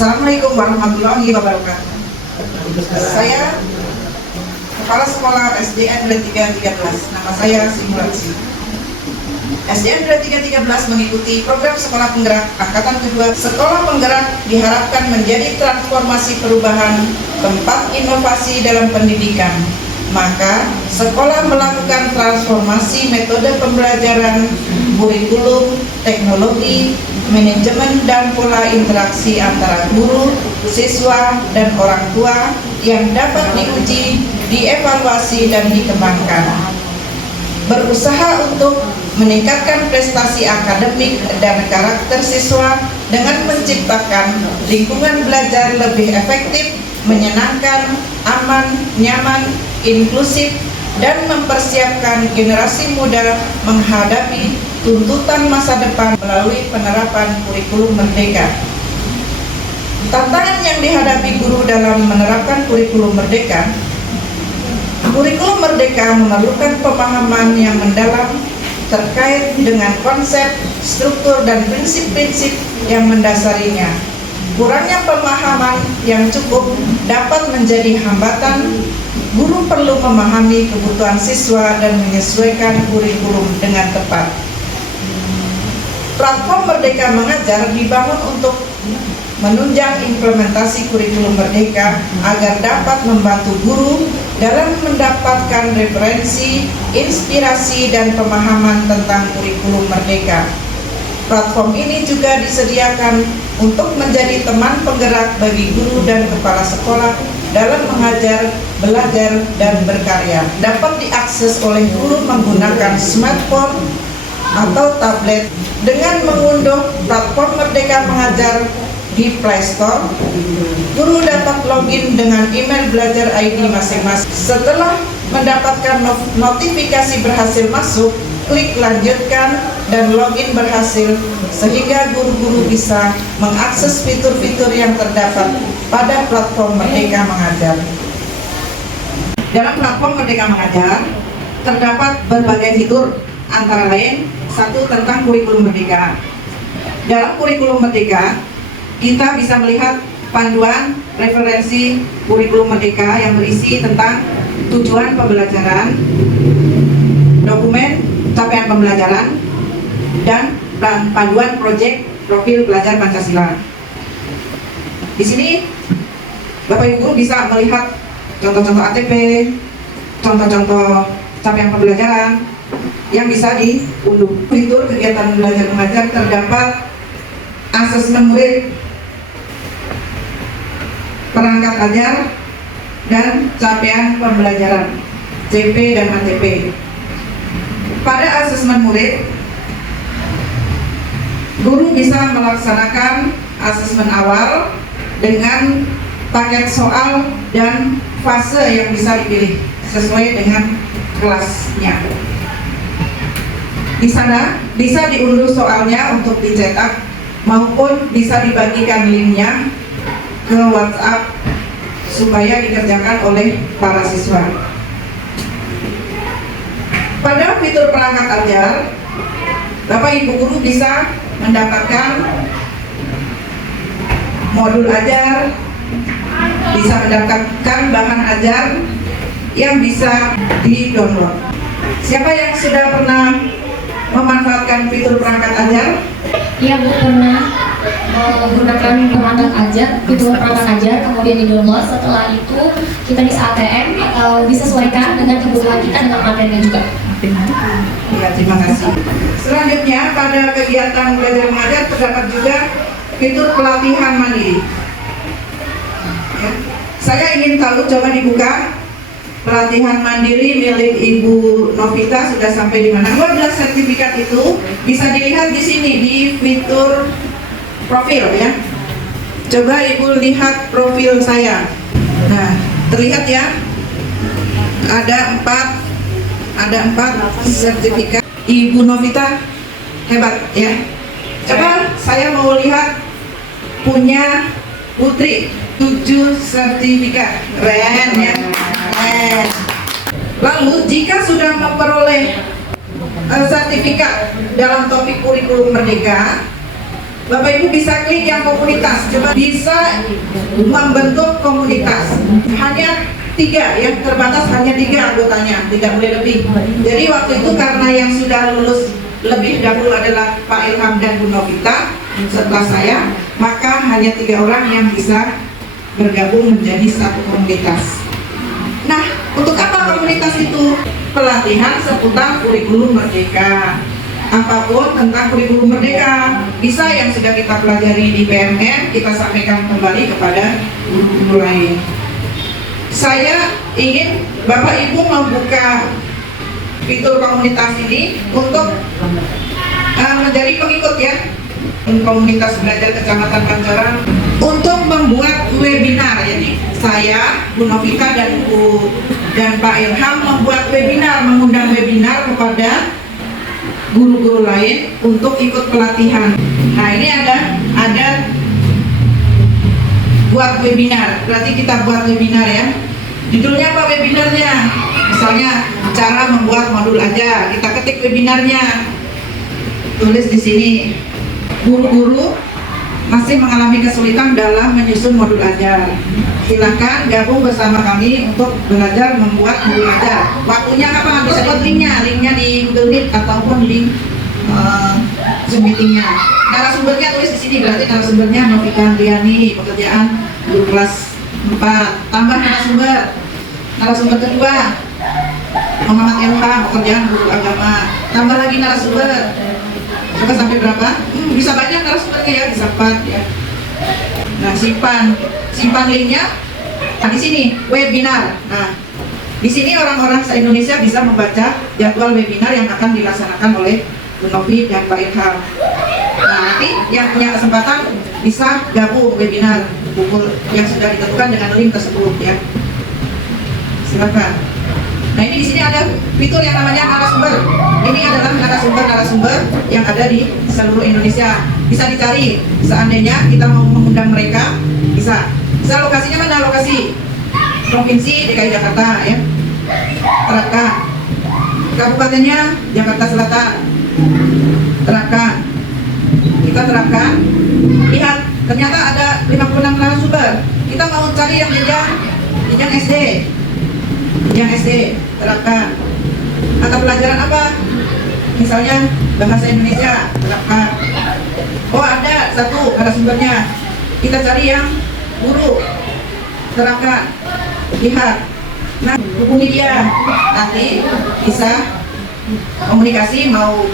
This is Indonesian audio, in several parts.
Assalamualaikum warahmatullahi wabarakatuh. Saya Kepala Sekolah SDN Negeri 313. Nama saya Simulasi. SDN Negeri 313 mengikuti program Sekolah Penggerak Angkatan Kedua. Sekolah Penggerak diharapkan menjadi transformasi perubahan tempat inovasi dalam pendidikan. Maka, sekolah melakukan transformasi metode pembelajaran, kurikulum, teknologi, manajemen, dan pola interaksi antara guru, siswa, dan orang tua yang dapat diuji, dievaluasi, dan dikembangkan. Berusaha untuk meningkatkan prestasi akademik dan karakter siswa dengan menciptakan lingkungan belajar lebih efektif, menyenangkan, aman, nyaman, inklusif, dan mempersiapkan generasi muda menghadapi tuntutan masa depan melalui penerapan kurikulum merdeka. Tantangan yang dihadapi guru dalam menerapkan kurikulum merdeka. Kurikulum merdeka memerlukan pemahaman yang mendalam terkait dengan konsep, struktur, dan prinsip-prinsip yang mendasarinya. Kurangnya pemahaman yang cukup dapat menjadi hambatan. Guru perlu memahami kebutuhan siswa dan menyesuaikan kurikulum dengan tepat. Platform Merdeka Mengajar dibangun untuk menunjang implementasi kurikulum merdeka agar dapat membantu guru dalam mendapatkan referensi, inspirasi, dan pemahaman tentang kurikulum merdeka. Platform ini juga disediakan untuk menjadi teman penggerak bagi guru dan kepala sekolah dalam mengajar, belajar, dan berkarya. Dapat diakses oleh guru menggunakan smartphone atau tablet. Dengan mengunduh platform Merdeka Mengajar di Play Store, guru dapat login dengan email belajar ID masing-masing. Setelah mendapatkan notifikasi berhasil masuk, klik lanjutkan dan login berhasil, sehingga guru-guru bisa mengakses fitur-fitur yang terdapat pada platform Merdeka Mengajar. Dalam platform Merdeka Mengajar terdapat berbagai fitur, antara lain satu tentang kurikulum merdeka. Dalam kurikulum merdeka, kita bisa melihat panduan referensi kurikulum merdeka yang berisi tentang tujuan pembelajaran, dokumen capaian pembelajaran, dan panduan proyek profil pelajar Pancasila. Di sini Bapak Ibu guru bisa melihat contoh-contoh ATP, contoh-contoh capaian pembelajaran yang bisa diunduh. Fitur kegiatan belajar mengajar terdapat asesmen murid, perangkat ajar, dan capaian pembelajaran CP dan ATP. Pada asesmen murid, guru bisa melaksanakan asesmen awal dengan paket soal dan fase yang bisa dipilih sesuai dengan kelasnya. Di sana bisa diunduh soalnya untuk dicetak maupun bisa dibagikan linknya ke WhatsApp supaya dikerjakan oleh para siswa. Pada fitur perangkat ajar, Bapak Ibu guru bisa mendapatkan modul ajar, bisa mendapatkan bahan ajar yang bisa di-download. Siapa yang sudah pernah memanfaatkan fitur perangkat ajar? Iya, Bu, pernah menggunakan perangkat ajar, fitur perangkat ajar, kemudian di-download. Setelah itu kita bisa ATM atau disesuaikan dengan kebutuhan kita dengan materinya juga. Ya, terima kasih. Selanjutnya, pada kegiatan belajar mengajar terdapat juga fitur pelatihan mandiri. Ya. Saya ingin tahu, coba dibuka. Pelatihan mandiri milik Ibu Novita sudah sampai di mana? 12 sertifikat itu bisa dilihat di sini di fitur profil ya. Coba Ibu lihat profil saya. Nah, terlihat ya. Ada 4 sertifikat. Ibu Novita hebat ya. Coba saya mau lihat punya Putri 7 sertifikat. Keren ya. Lalu jika sudah memperoleh sertifikat dalam topik kurikulum merdeka, Bapak Ibu bisa klik yang komunitas, coba bisa membentuk komunitas. Hanya 3, yang terbatas hanya 3 anggotanya, tidak boleh lebih. Jadi waktu itu karena yang sudah lulus lebih dahulu adalah Pak Ilham dan Bu Novita setelah saya, maka hanya 3 orang yang bisa bergabung menjadi satu komunitas. Nah, untuk apa komunitas itu? Pelatihan seputar kurikulum merdeka. Apapun tentang kurikulum merdeka, bisa yang sudah kita pelajari di PMN, kita sampaikan kembali kepada guru-guru lain. Saya ingin Bapak Ibu membuka fitur komunitas ini untuk menjadi pengikut ya, komunitas belajar Kecamatan Pancoran, untuk membuat webinar. Jadi saya, Bu Novita dan Pak Ilham membuat webinar, mengundang webinar kepada guru-guru lain untuk ikut pelatihan. Nah, ini ada buat webinar, berarti kita buat webinar ya. Judulnya apa webinarnya? Misalnya cara membuat modul aja, kita ketik webinarnya, tulis di sini. Guru-guru masih mengalami kesulitan dalam menyusun modul ajar, silakan gabung bersama kami untuk belajar membuat modul ajar. Waktunya kapan? Bisa buat linknya di Google Meet ataupun link Zoom meetingnya. Narasumbernya tulis di sini, berarti narasumbernya Novita Andriani, pekerjaan guru kelas 4. Tambah narasumber kedua Muhammad Ilham, pekerjaan guru agama. Tambah lagi narasumber. Coba sampai berapa? Bisa banyak narasumbernya ya, bisa 4 ya. Nah, simpan linknya. Nah, di sini webinar. Nah, di sini orang-orang se-Indonesia bisa membaca jadwal webinar yang akan dilaksanakan oleh Bu Novi dan Pak Ilham. Nah, nanti yang punya kesempatan bisa gabung webinar pukul yang sudah ditentukan dengan link tersebut ya. Silakan. Nah, ini di sini ada fitur yang namanya narasumber. Ini adalah narasumber yang ada di seluruh Indonesia. Bisa dicari. Seandainya kita mau mengundang mereka, bisa. Lokasinya mana? Lokasi Provinsi DKI Jakarta ya. Terapkan. Kabupatennya Jakarta Selatan. Terapkan. Kita terapkan. Lihat, ternyata ada 56 narasumber. Kita mau cari yang jenjang SD. Jenjang SD, terapkan. Mata pelajaran apa? Misalnya bahasa Indonesia, terapkan. Oh, ada satu narasumbernya. Kita cari yang guru, terapkan. Lihat. Nah, hubungi dia. Nanti bisa komunikasi, mau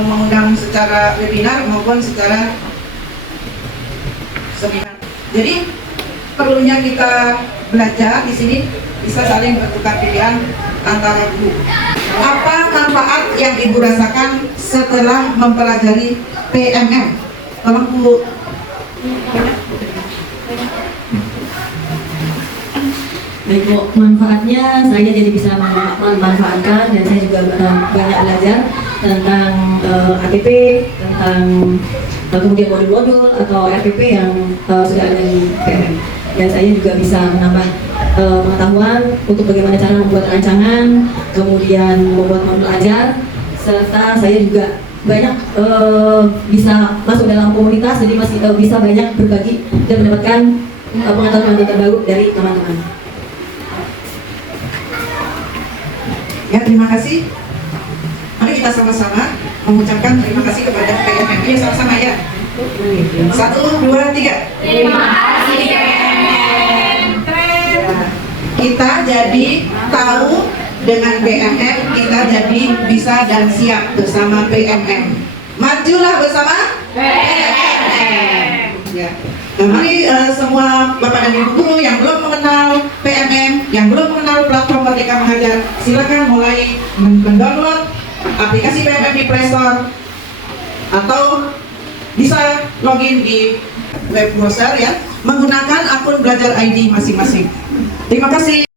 mengundang secara webinar maupun secara seminar. Jadi perlunya kita belajar di sini bisa saling bertukar pikiran antara guru. Apa manfaat yang Ibu rasakan setelah mempelajari PMM? Tolong Bu. Baik Bu, manfaatnya saya jadi bisa memanfaatkan dan saya juga banyak belajar tentang ATP, tentang kemudian modul-modul atau RPP yang sudah ada di PMM. Dan saya juga bisa menambah pengetahuan untuk bagaimana cara membuat rancangan, kemudian membuat modul ajar, serta saya juga banyak bisa masuk dalam komunitas, jadi masih bisa banyak berbagi dan mendapatkan pengetahuan terbaru dari teman-teman. Ya, terima kasih. Mari kita sama-sama mengucapkan terima kasih kepada PMM. Ya, sama-sama ya. 1, 2, 3. Terima kasih PMN. Kita jadi tahu dengan PMM, kita jadi bisa dan siap bersama PMM. Majulah bersama PMM. Ya. Nah, mari semua Bapak dan Ibu guru yang belum mengenal PMM, yang belum mengenal platform Merdeka Mengajar, silakan mulai mendownload aplikasi PMM di Play Store atau bisa login di web browser ya, menggunakan akun Belajar ID masing-masing. Terima kasih.